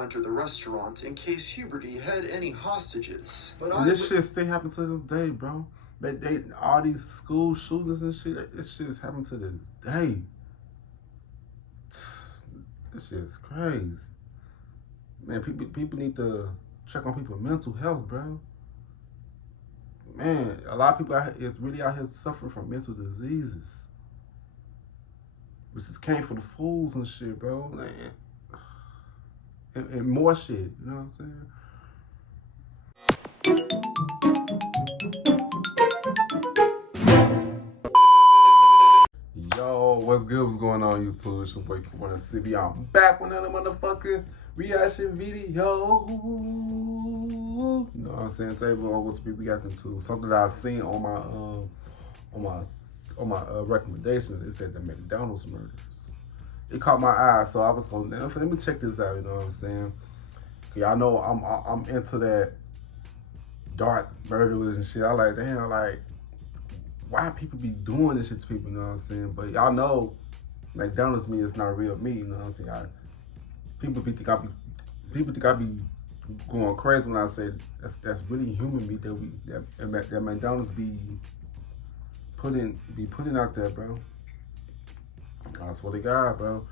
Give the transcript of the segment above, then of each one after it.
to enter the restaurant in case Huberty had any hostages. But this shit still happens to this day, bro. They all these school shootings and shit, this shit is happening to this day. This shit is crazy. Man, people need to check on people's mental health, bro. Man, a lot of people is really out here suffering from mental diseases. This is came for the fools and shit, bro. Man. And more shit, you know what I'm saying? Yo, what's good? What's going on, YouTube? It's your boy Q1CB. I'm back with another motherfucking reaction video. You know what I'm saying? Today we're gonna go to be reacting to something that I've seen on my recommendation. It said the McDonald'S murders. It caught my eye, so I was going. Let me check this out. You know what I'm saying? Cause y'all know I'm into that dark murderers and shit. I like, damn, like, why people be doing this shit to people? You know what I'm saying? But y'all know McDonald's meat is not real meat. You know what I'm saying? People think I be going crazy when I say that's really human meat that McDonald's be putting out there, bro. I swear to God, bro.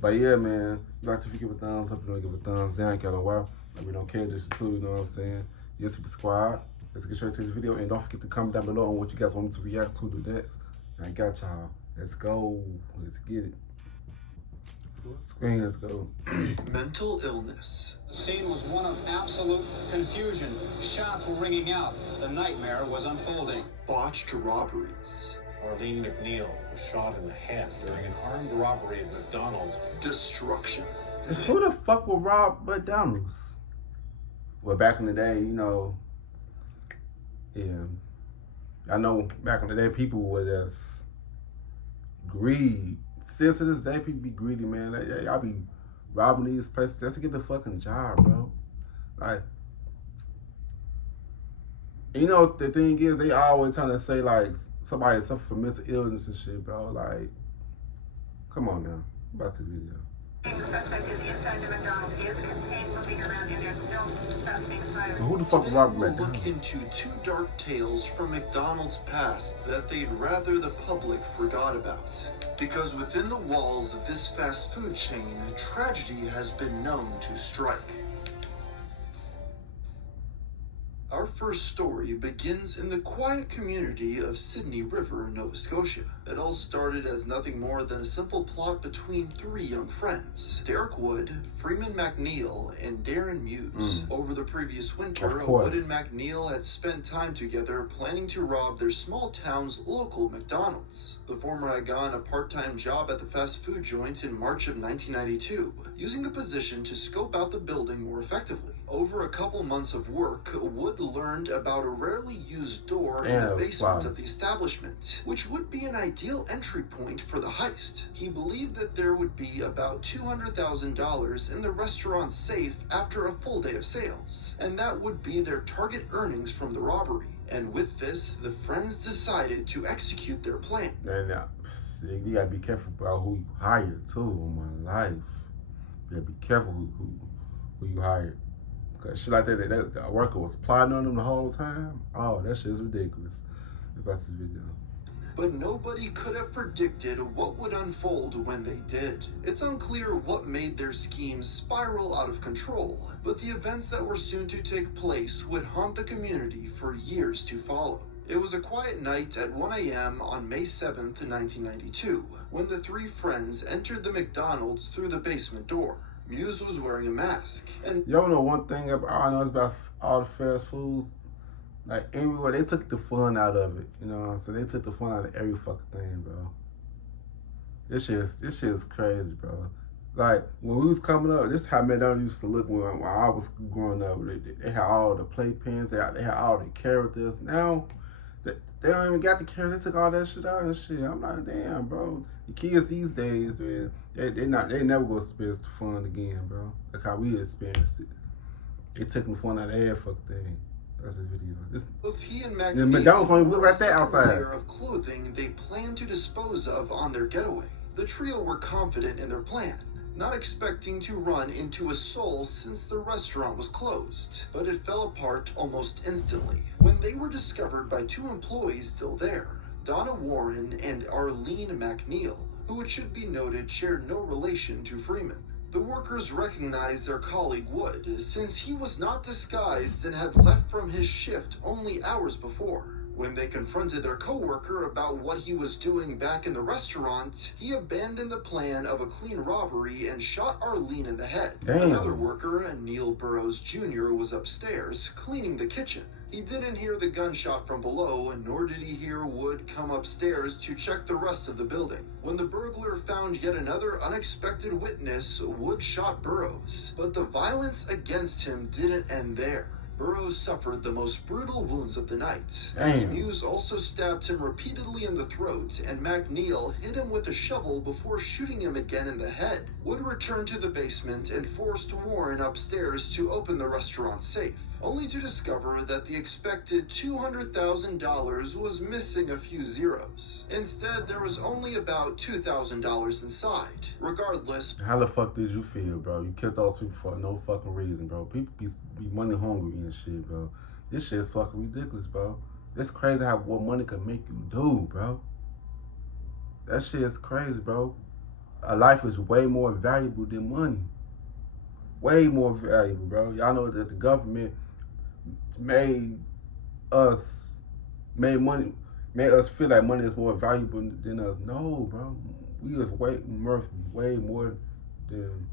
But yeah, man, like if you give a thumbs up, you don't give a thumbs down, kind of wow. Like we don't care just too, you know what I'm saying? Yes, subscribe. Let's get straight to this video, and don't forget to comment down below on what you guys want me to react to do next. I got y'all. Let's go. Let's get it. Screen, let's go. Mental illness. The scene was one of absolute confusion. Shots were ringing out. The nightmare was unfolding. Botched robberies. Arlene McNeil was shot in the head during an armed robbery at McDonald's. Destruction. And who the fuck will rob McDonald's? Well, back in the day, you know, yeah, I know back in the day people were just greed. Still to this day, people be greedy, man. Y'all be robbing these places just to get the fucking job, bro. Like, you know, the thing is, they always trying to say, like, somebody suffer from mental illness and shit, bro. Like, come on now. Back to the video. Well, who the fuck robbed McDonald's? McDonald's? Look into two dark tales from McDonald's past that they'd rather the public forgot about. Because within the walls of this fast food chain, tragedy has been known to strike. Our first story begins in the quiet community of Sydney River, Nova Scotia. It all started as nothing more than a simple plot between three young friends, Derek Wood, Freeman McNeil, and Darren Muse. Over the previous winter, Wood and McNeil had spent time together planning to rob their small town's local McDonald's. The former had gotten a part-time job at the fast food joint in March of 1992, using the position to scope out the building more effectively. Over a couple months of work, Wood learned about a rarely used door in the basement of the establishment, which would be an ideal entry point for the heist. He believed that there would be about $200,000 in the restaurant's safe after a full day of sales, and that would be their target earnings from the robbery. And with this, the friends decided to execute their plan. Now, you gotta be careful about who you hire too, in my life. You gotta be careful who you hire. Cause shit like that a worker was plotting on them the whole time. Oh, that shit is ridiculous. That's the video. But nobody could have predicted what would unfold when they did. It's unclear what made their schemes spiral out of control, but the events that were soon to take place would haunt the community for years to follow. It was a quiet night at 1 a.m. on May 7th, 1992, when the three friends entered the McDonald's through the basement door. Muse was wearing a mask, and y'all know one thing I know about all the fast foods, like everywhere they took the fun out of it. You know what I'm saying? They took the fun out of every fucking thing, bro. This shit is crazy, bro. Like when we was coming up, this is how McDonald's used to look when I was growing up. They had all the playpens, they had all the characters. Now they don't even got the characters. They took all that shit out and shit. I'm like, damn, bro. The kids these days, man, they never gonna experience the fun again, bro. Like how we experienced it. They took the fun out of every fucking thing. That's the video. Both he and McDonald's only look like that outside. Layer of clothing they planned to dispose of on their getaway. The trio were confident in their plan. not expecting to run into a soul since the restaurant was closed, but it fell apart almost instantly when they were discovered by two employees still there, Donna Warren and Arlene McNeil, who it should be noted shared no relation to Freeman. The workers recognized their colleague Wood, since he was not disguised and had left from his shift only hours before. When they confronted their co-worker about what he was doing back in the restaurant, he abandoned the plan of a clean robbery and shot Arlene in the head. Damn. Another worker, Neil Burrows Jr., was upstairs cleaning the kitchen. He didn't hear the gunshot from below, nor did he hear Wood come upstairs to check the rest of the building. When the burglar found yet another unexpected witness, Wood shot Burrows, but the violence against him didn't end there. Burrows suffered the most brutal wounds of the night. Muse also stabbed him repeatedly in the throat, and McNeil hit him with a shovel before shooting him again in the head. Wood returned to the basement and forced Warren upstairs to open the restaurant safe, only to discover that the expected $200,000 was missing a few zeros. Instead, there was only about $2,000 inside. Regardless, how the fuck did you feel, bro? You killed those people for no fucking reason, bro. People be money hungry and shit, bro. This shit's fucking ridiculous, bro. It's crazy how what money can make you do, bro. That shit is crazy, bro. A life is way more valuable than money. Way more valuable, bro. Y'all know that the government made us feel like money is more valuable than us. No, bro. We is way more than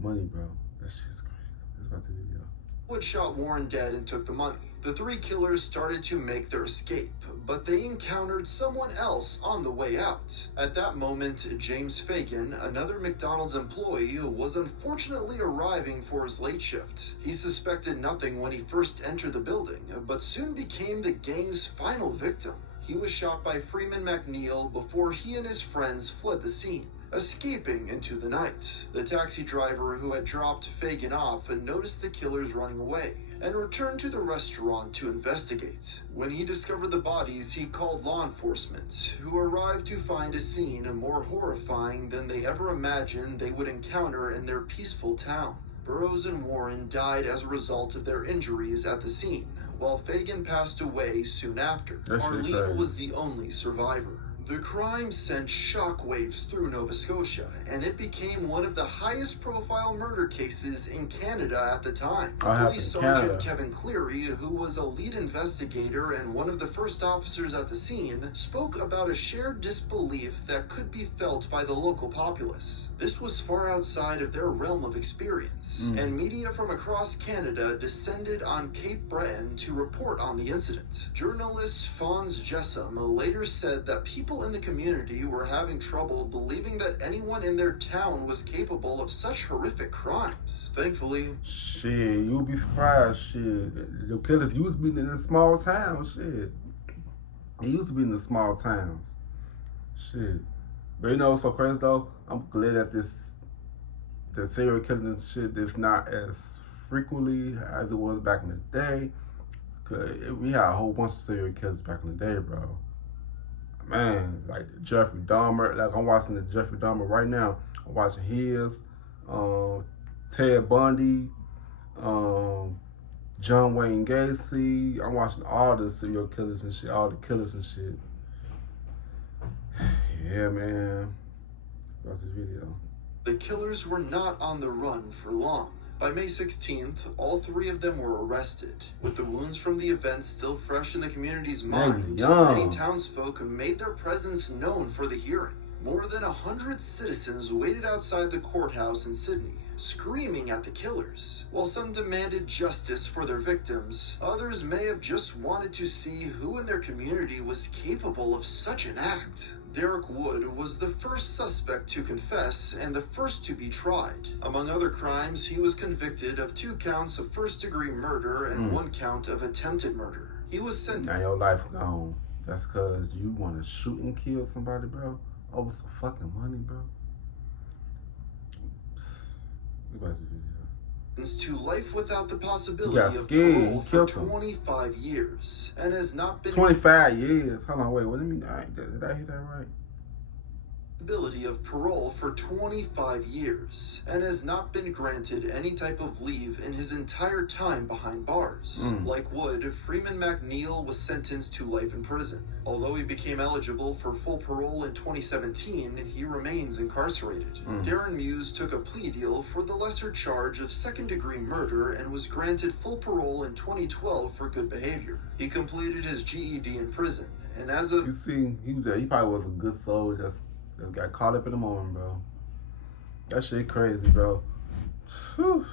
money, bro. That shit's crazy. That's about to be video. Wood shot Warren dead and took the money. The three killers started to make their escape, but they encountered someone else on the way out. At that moment, James Fagan, another McDonald's employee, was unfortunately arriving for his late shift. He suspected nothing when he first entered the building, but soon became the gang's final victim. He was shot by Freeman McNeil before he and his friends fled the scene, escaping into the night. The taxi driver who had dropped Fagan off noticed the killers running away and returned to the restaurant to investigate. When he discovered the bodies, he called law enforcement, who arrived to find a scene more horrifying than they ever imagined they would encounter in their peaceful town. Burrows and Warren died as a result of their injuries at the scene, while Fagan passed away soon after. Arlene was the only survivor. The crime sent shockwaves through Nova Scotia, and it became one of the highest profile murder cases in Canada at the time. Police Sergeant Kevin Cleary, who was a lead investigator and one of the first officers at the scene, spoke about a shared disbelief that could be felt by the local populace. This was far outside of their realm of experience, and media from across Canada descended on Cape Breton to report on the incident. Journalist Fons Jessam later said that people in the community were having trouble believing that anyone in their town was capable of such horrific crimes. Thankfully, shit, you'll be surprised. Shit, the killers used to be in the small towns. Shit, they used to be in the small towns. Shit, but you know what's so crazy though? I'm glad that the serial killing shit is not as frequently as it was back in the day. Cause we had a whole bunch of serial killers back in the day, bro. Man, like Jeffrey Dahmer, like I'm watching the Jeffrey Dahmer right now. I'm watching his, Ted Bundy, John Wayne Gacy. I'm watching all the serial killers and shit, all the killers and shit. Yeah, man. That's this video. The killers were not on the run for long. By May 16th, all three of them were arrested. With the wounds from the event still fresh in the community's mind, many townsfolk made their presence known for the hearing. More than 100 citizens waited outside the courthouse in Sydney, screaming at the killers. While some demanded justice for their victims, others may have just wanted to see who in their community was capable of such an act. Derek Wood was the first suspect to confess and the first to be tried. Among other crimes, he was convicted of 2 counts of first-degree murder and 1 count of attempted murder. He was sentenced. Now your life gone. That's because you want to shoot and kill somebody, bro? Over some fucking money, bro? Look at this video. To life without the possibility of parole for 25 years, and has not been 25 years. Hold on, wait. What do you mean? Did I hear that right? Ability of parole for 25 years and has not been granted any type of leave in his entire time behind bars. Like Wood, Freeman McNeil was sentenced to life in prison. Although he became eligible for full parole in 2017, he remains incarcerated. Darren Muse took a plea deal for the lesser charge of second-degree murder and was granted full parole in 2012 for good behavior. He completed his GED in prison, and as of... You see, he probably was a good soul that got caught up in the moment, bro. That shit crazy, bro. Whew.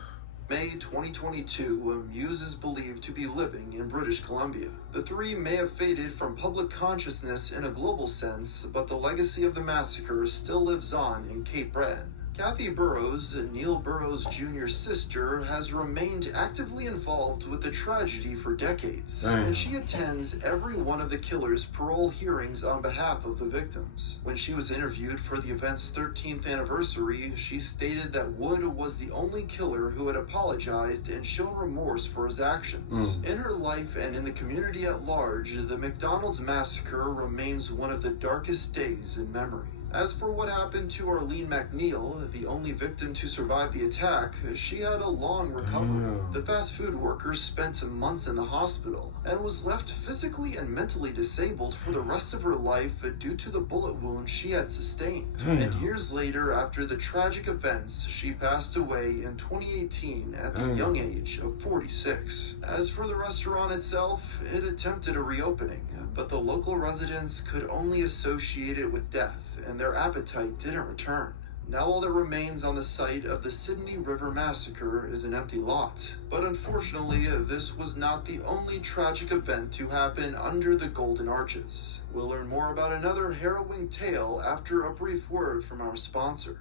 May 2022, Muse is believed to be living in British Columbia. The three may have faded from public consciousness in a global sense, but the legacy of the massacre still lives on in Cape Breton. Kathy Burrows, Neil Burrows Jr.'s sister, has remained actively involved with the tragedy for decades, and she attends every one of the killer's parole hearings on behalf of the victims. When she was interviewed for the event's 13th anniversary, she stated that Wood was the only killer who had apologized and shown remorse for his actions. In her life and in the community at large, the McDonald'S massacre remains one of the darkest days in memory. As for what happened to Arlene McNeil, the only victim to survive the attack, she had a long recovery. The fast food worker spent months in the hospital and was left physically and mentally disabled for the rest of her life due to the bullet wound she had sustained. And years later, after the tragic events, she passed away in 2018 at the young age of 46. As for the restaurant itself, it attempted a reopening, but the local residents could only associate it with death, and their appetite didn't return. Now all that remains on the site of the Sydney River Massacre is an empty lot. But unfortunately, this was not the only tragic event to happen under the Golden Arches. We'll learn more about another harrowing tale after a brief word from our sponsor.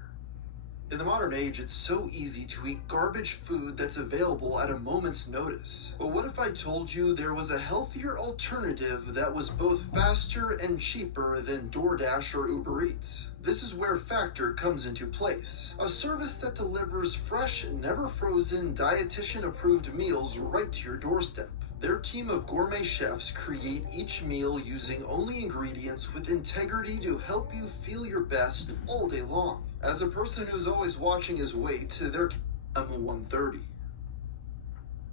In the modern age, it's so easy to eat garbage food that's available at a moment's notice. But what if I told you there was a healthier alternative that was both faster and cheaper than DoorDash or Uber Eats? This is where Factor comes into place, a service that delivers fresh, never frozen, dietitian-approved meals right to your doorstep. Their team of gourmet chefs create each meal using only ingredients with integrity to help you feel your best all day long. As a person who's always watching his weight, they're 130.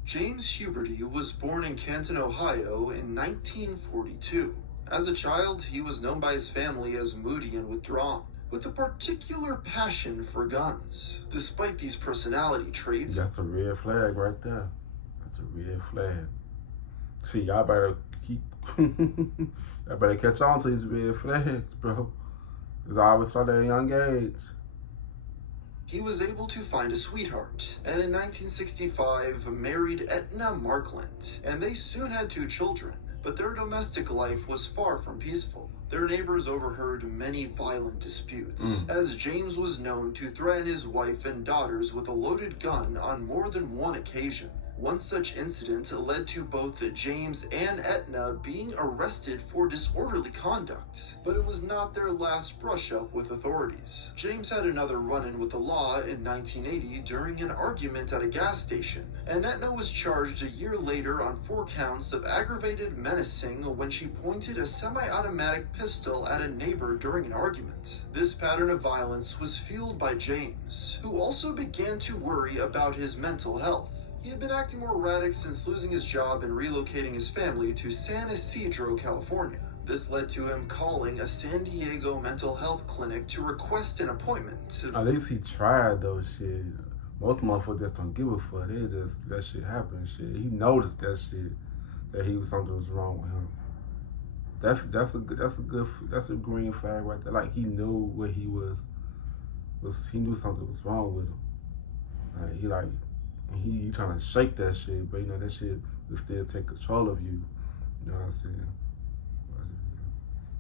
James Huberty was born in Canton, Ohio in 1942. As a child, he was known by his family as moody and withdrawn, with a particular passion for guns. Despite these personality traits... That's a red flag right there. That's a red flag. See, y'all better keep... y'all better catch on to these red flags, bro. Because I always started at a young age. He was able to find a sweetheart, and in 1965 married Etna Markland, and they soon had 2 children, but their domestic life was far from peaceful. Their neighbors overheard many violent disputes, as James was known to threaten his wife and daughters with a loaded gun on more than one occasion. One such incident led to both James and Etna being arrested for disorderly conduct, but it was not their last brush-up with authorities. James had another run-in with the law in 1980 during an argument at a gas station, and Etna was charged a year later on 4 counts of aggravated menacing when she pointed a semi-automatic pistol at a neighbor during an argument. This pattern of violence was fueled by James, who also began to worry about his mental health. He had been acting more erratic since losing his job and relocating his family to San Isidro, California. This led to him calling a San Diego mental health clinic to request an appointment. At least he tried though, shit. Most motherfuckers just don't give a fuck. They just let shit happen, shit. He noticed that shit, that something was wrong with him. That's a green flag right there. Like he knew what he he knew something was wrong with him. He trying to shake that shit, but that shit will still take control of you. You know what I'm saying?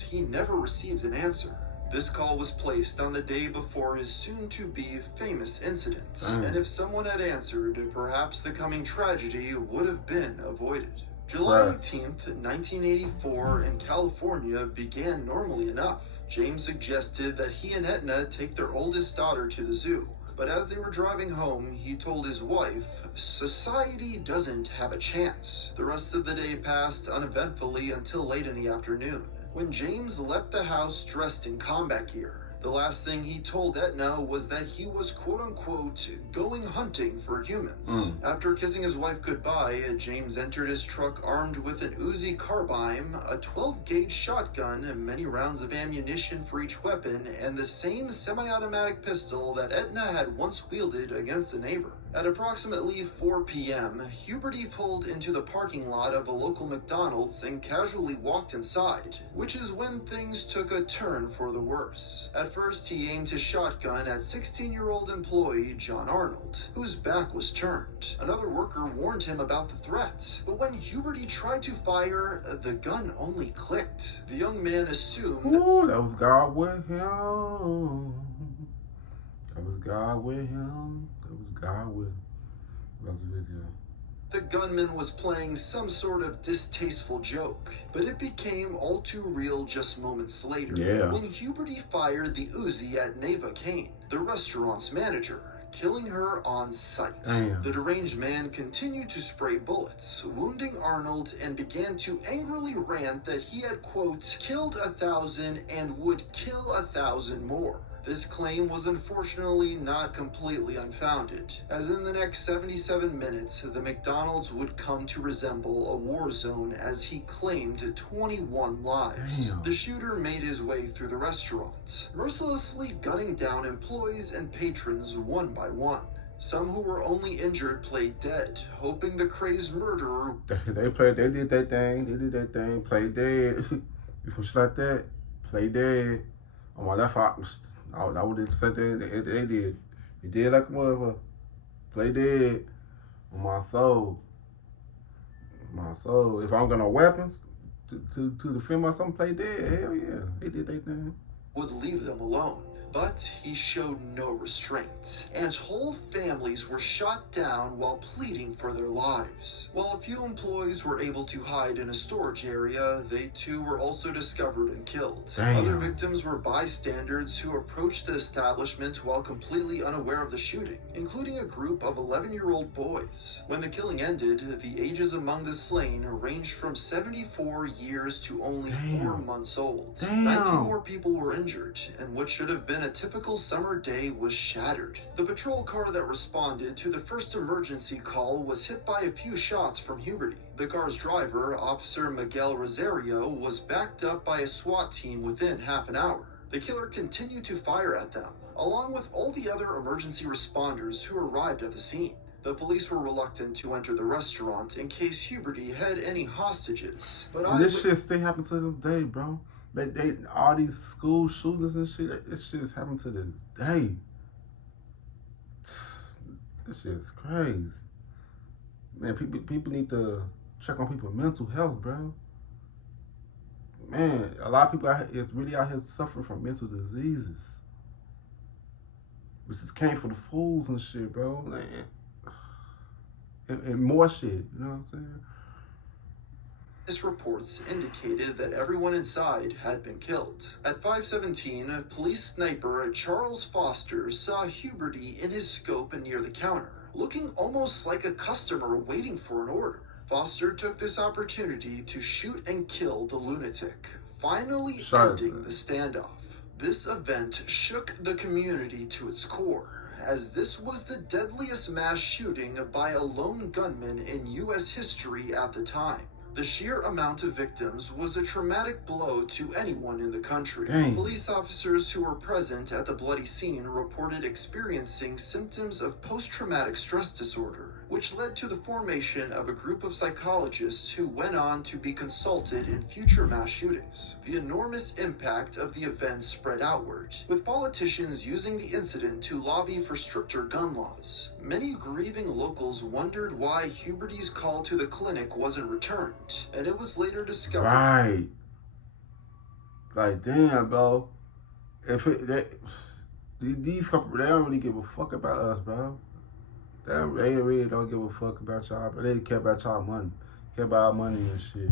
He never received an answer. This call was placed on the day before his soon-to-be famous incident. And if someone had answered, perhaps the coming tragedy would have been avoided. July 18th, 1984 in California began normally enough. James suggested that he and Etna take their oldest daughter to the zoo. But as they were driving home, he told his wife, "Society doesn't have a chance." The rest of the day passed uneventfully until late in the afternoon, when James left the house dressed in combat gear. The The last thing he told Etna was that he was quote-unquote going hunting for humans. After kissing his wife goodbye, James entered his truck armed with an Uzi carbine, a 12-gauge shotgun, many rounds of ammunition for each weapon, and the same semi-automatic pistol that Etna had once wielded against a neighbor. At approximately 4 p.m., Huberty pulled into the parking lot of a local McDonald's and casually walked inside, which is when things took a turn for the worse. At first, he aimed his shotgun at 16-year-old employee John Arnold, whose back was turned. Another worker warned him about the threat, but when Huberty tried to fire, the gun only clicked. The young man assumed... Ooh, that was God with him. That was God with him. That was God with him. That's a video. The gunman was playing some sort of distasteful joke, but it became all too real just moments later. Yeah. When Huberty fired the Uzi at Neva Kane, the restaurant's manager, killing her on sight. Damn. The deranged man continued to spray bullets, wounding Arnold, and began to angrily rant that he had, quote, killed 1,000 and would kill 1,000 more. This claim was unfortunately not completely unfounded, as in the next 77 minutes, the McDonald's would come to resemble a war zone as he claimed 21 lives. Damn. The shooter made his way through the restaurant, mercilessly gunning down employees and patrons one by one. Some who were only injured played dead, hoping the crazed murderer... They did that thing, played dead. You some shit like that, play dead. Oh my, that's how... Oh, that was the same thing they did. They did like a motherfucker. Play dead. On my soul. My soul. If I don't got no weapons to defend myself, play dead. Hell yeah. They did their thing. Would leave them alone. But he showed no restraint, and whole families were shot down while pleading for their lives. While a few employees were able to hide in a storage area, they too were also discovered and killed. Damn. Other victims were bystanders who approached the establishment while completely unaware of the shooting, including a group of 11-year-old boys. When the killing ended, the ages among the slain ranged from 74 years to only 4 months old. Damn. 19 more people were injured, and what should have been a typical summer day was shattered. The patrol car that responded to the first emergency call was hit by a few shots from Huberty. The car's driver, Officer Miguel Rosario, was backed up by a SWAT team within half an hour. The killer continued to fire at them, along with all the other emergency responders who arrived at the scene. The police were reluctant to enter the restaurant in case Huberty had any hostages. But This shit still happens to this day, bro. They all these school shootings and shit, this shit is happening to this day. This shit is crazy. Man, people need to check on people's mental health, bro. Man, a lot of people is really out here suffering from mental diseases. This is came for the fools and shit, bro. Man. And more shit, you know what I'm saying? Reports indicated that everyone inside had been killed. At 5:17, police sniper Charles Foster saw Huberty in his scope near the counter, looking almost like a customer waiting for an order. Foster took this opportunity to shoot and kill the lunatic, finally ending the standoff. This event shook the community to its core, as this was the deadliest mass shooting by a lone gunman in U.S. history at the time. The sheer amount of victims was a traumatic blow to anyone in the country. Dang. Police officers who were present at the bloody scene reported experiencing symptoms of post-traumatic stress disorder, which led to the formation of a group of psychologists who went on to be consulted in future mass shootings. The enormous impact of the event spread outward, with politicians using the incident to lobby for stricter gun laws. Many grieving locals wondered why Huberty's call to the clinic wasn't returned, and it was later discovered. Right. Like, damn, bro. These couple, they don't really give a fuck about us, bro. They really don't give a fuck about y'all, but they care about y'all money. Care about our money and shit.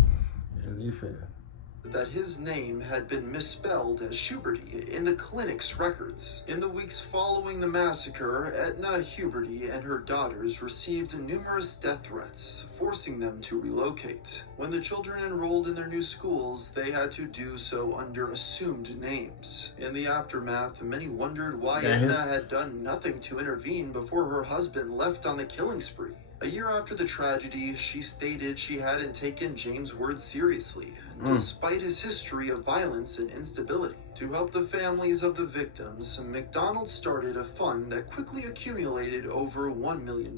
And he said, that his name had been misspelled as Huberty in the clinic's records. In the weeks following the massacre, Etna Huberty and her daughters received numerous death threats, forcing them to relocate. When the children enrolled in their new schools, they had to do so under assumed names. In the aftermath, many wondered why Etna had done nothing to intervene before her husband left on the killing spree. A year after the tragedy, she stated she hadn't taken James' words seriously, despite his history of violence and instability. To help the families of the victims, McDonald's started a fund that quickly accumulated over $1 million,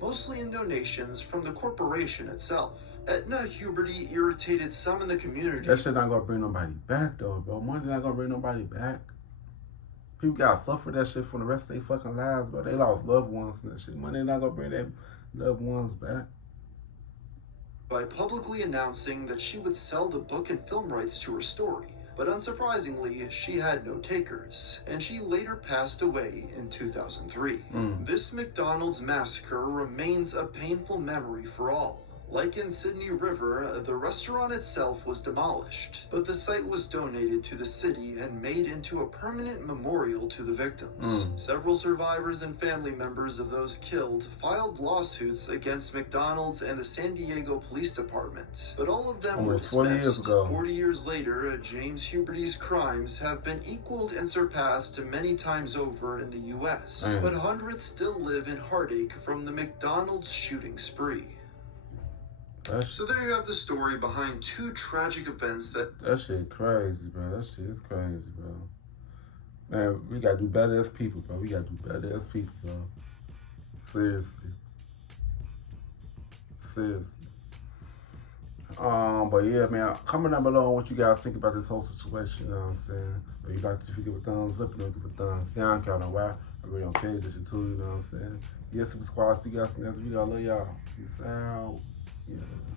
mostly in donations from the corporation itself. Etna Huberty irritated some in the community. That shit not gonna bring nobody back though, bro. Money not gonna bring nobody back. People gotta suffer that shit for the rest of their fucking lives, bro. They lost loved ones and that shit. Money not gonna bring their loved ones back. By publicly announcing that she would sell the book and film rights to her story. But unsurprisingly, she had no takers, and she later passed away in 2003. This McDonald's massacre remains a painful memory for all. Like in Sydney River, the restaurant itself was demolished, but the site was donated to the city and made into a permanent memorial to the victims. Several survivors and family members of those killed filed lawsuits against McDonald's and the San Diego Police Department, but all of them were dismissed. 40 years ago. 40 years later, James Huberty's crimes have been equaled and surpassed many times over in the U.S., but hundreds still live in heartache from the McDonald's shooting spree. So there you have the story behind two tragic events that shit crazy, bro. That shit is crazy, bro. Man, we gotta do better as people, bro. We gotta do better as people, bro. Seriously. But yeah, man, comment down below on what you guys think about this whole situation, you know what I'm saying? If you like it, if you give a thumbs up, you don't give a thumbs down, count on why. I really don't care, just you too, you know what I'm saying? Yeah, Super Squad, see you guys in the next video. I love y'all. Peace out. Yeah.